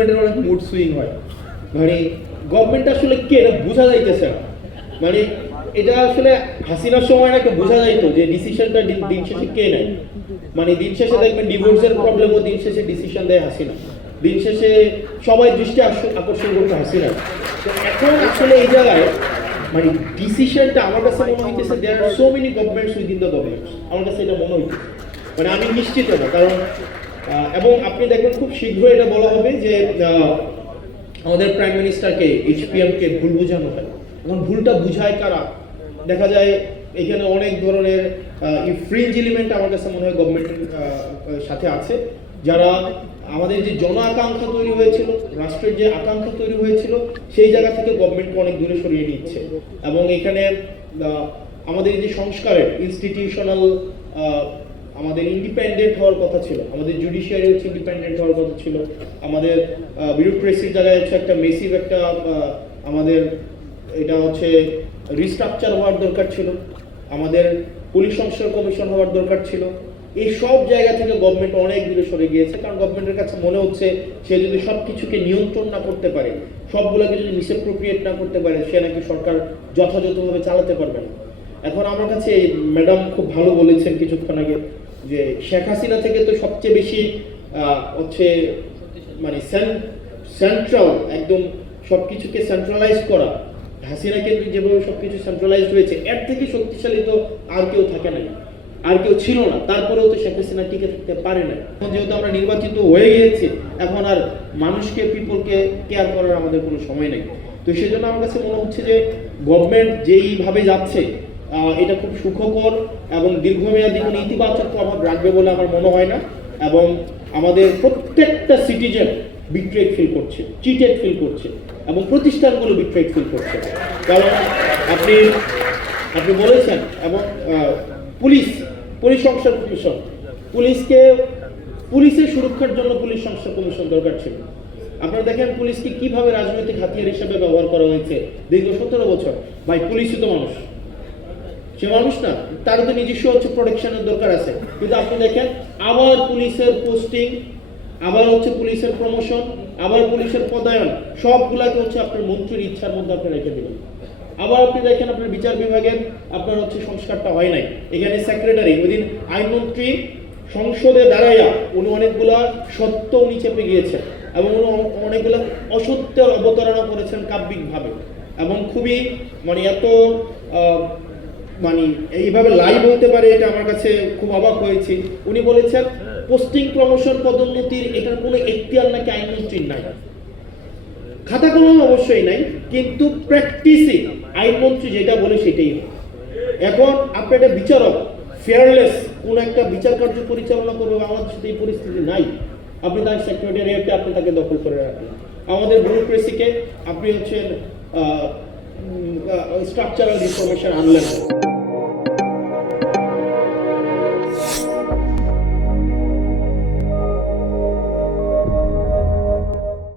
গভর্নমেন্টের অনেক mood swing হয়, মানে গভর্নমেন্ট আসলে কে এটা বোঝা যাইতেছে না। মানে এটা আসলে হাসিনার সময় নাকি বোঝা যাইতো যে ডিসিশনটা দিন শেষে কে নেয়। মানে দিন শেষে দেখবেন ডিভোর্সের প্রবলেমও দিন শেষে ডিসিশন দেয় হাসিনা, দিন শেষে সবাই দৃষ্টি আকর্ষণ করতে হাসিনা। তো এখন আসলে এই জায়গায় মানে ডিসিশনটা আমার কাছে মনে হইতেছে there are so many governments within the governments, আমার কাছে এটা মনে হইতেছে, মানে আমি নিশ্চিত না। কারণ এবং আপনি দেখবেন খুব শীঘ্রই এটা বলা হবে যে আমাদের প্রাইম মিনিস্টারকে এইচপিএমকে ভুল বোঝানো হয়। এখন ভুলটা বুঝায় কারা? দেখা যায় এখানে অনেক ধরনের ফ্রিঞ্জ এলিমেন্ট আমার কাছে মনে হয় গভর্নমেন্টের সাথে আছে, যারা আমাদের যে জন আকাঙ্ক্ষা তৈরি হয়েছিল, রাষ্ট্রের যে আকাঙ্ক্ষা তৈরি হয়েছিল, সেই জায়গা থেকে গভর্নমেন্টকে অনেক দূরে সরিয়ে নিচ্ছে। এবং এখানে আমাদের যে সংস্কারের ইনস্টিটিউশনাল আমাদের ইন্ডিপেন্ডেন্ট হওয়ার কথা ছিল, আমাদের জুডিশিয়ারি হচ্ছে ইন্ডিপেন্ডেন্ট হওয়ার কথা ছিল, আমাদের বিউরোক্রেসির জায়গায় হচ্ছে একটা মেসিভ একটা আমাদের এটা হচ্ছে রিস্ট্রাকচার হওয়ার দরকার ছিল, আমাদের পুলিশ সংস্কার কমিশন হওয়ার দরকার ছিল। এই সব জায়গা থেকে গভর্নমেন্ট অনেক দূরে সরে গিয়েছে, কারণ গভর্নমেন্টের কাছে মনে হচ্ছে সে যদি সব কিছুকে নিয়ন্ত্রণ না করতে পারে, সবগুলোকে যদি মিসঅ্যাপ্রোপ্রিয়েট না করতে পারে, সে নাকি সরকার যথাযথভাবে চালাতে পারবে না। এখন আমার কাছে ম্যাডাম খুব ভালো বলেছেন কিছুক্ষণ আগে যে শেখ হাসিনা থেকে তো সবচেয়ে বেশি হচ্ছে মানে সেন্ট্রাল একদম সবকিছুকে সেন্ট্রালাইজ করা, হাসিনা কিন্তু যেভাবে সবকিছু সেন্ট্রালাইজ হয়েছে, এর থেকে শক্তিশালী তো আর কেউ থাকে না, আর কেউ ছিল না। তারপরেও তো শেখ হাসিনা টিকে থাকতে পারে না। এখন যেহেতু আমরা নির্বাচিত হয়ে গিয়েছি, এখন আর মানুষকে পিপলকে কেয়ার করার আমাদের কোনো সময় নেই। তো সেই জন্য আমার কাছে মনে হচ্ছে যে গভর্নমেন্ট যেইভাবে যাচ্ছে এটা খুব সুখকর এবং দীর্ঘমেয়াদী কোনো ইতিবাচক প্রভাব রাখবে বলে আমার মনে হয় না। এবং আমাদের প্রত্যেকটা সিটিজেন বিট্রেড ফিল করছে, চিটেড ফিল করছে, এবং প্রতিষ্ঠানগুলো বিট্রেড ফিল করছে। কারণ আপনি বলেছেন এবং পুলিশ সংস্কার কমিশন, পুলিশের সুরক্ষার জন্য পুলিশ সংস্কার কমিশন দরকার ছিল। আপনারা দেখেন পুলিশকে কিভাবে রাজনৈতিক হাতিয়ার হিসেবে ব্যবহার করা হয়েছে দীর্ঘ 17 বছর। ভাই পুলিশই তো মানুষ, সে মানুষ না, তার তো নিজস্ব হচ্ছে প্রোটেকশনের দরকার আছে। কিন্তু আপনি দেখেন আবার পুলিশের পোস্টিং, আবার হচ্ছে পুলিশের প্রমোশন, আবার পুলিশের পদায়ন, সবগুলাকে হচ্ছে আপনার মন্ত্রীর ইচ্ছার মধ্যে আপনি রেখে দিলেন। আবার আপনি দেখেন আপনার বিচার বিভাগের আপনার হচ্ছে সংস্কারটা হয় নাই। এখানে সেক্রেটারি ওইদিন আইনমন্ত্রী সংসদে দাঁড়াইয়া উনি অনেকগুলা সত্য উনি চেপে গিয়েছেন এবং উনি অনেকগুলা অসত্যের অবতারণা করেছেন কাব্যিকভাবে, এবং খুবই মানে এত মানে এইভাবে লাইভ হতে পারে এটা আমার কাছে খুব অবাক হয়েছে। উনি বলেছেন পোস্টিং প্রমোশন পদোন্নতির এটার কোনো এখতিয়ার নাকি আইনমন্ত্রীর নাই, খাতা কলম অবশ্যই নাই, কিন্তু প্র্যাকটিসে আইনমন্ত্রী যেটা বলে সেটাই হয়। এখন আপনি একটা বিচারক ফেয়ারলেস কোন একটা বিচার কার্য পরিচালনা করবে, আমাদের সাথে এই পরিস্থিতি নাই। আপনি তার সেক্রেটারিয়েটে আপনি তাকে দখল করে রাখেন, আমাদের ব্যুরোক্রেসিকে আপনি হচ্ছেন স্ট্রাকচারাল রিফরমেশন আনলেন।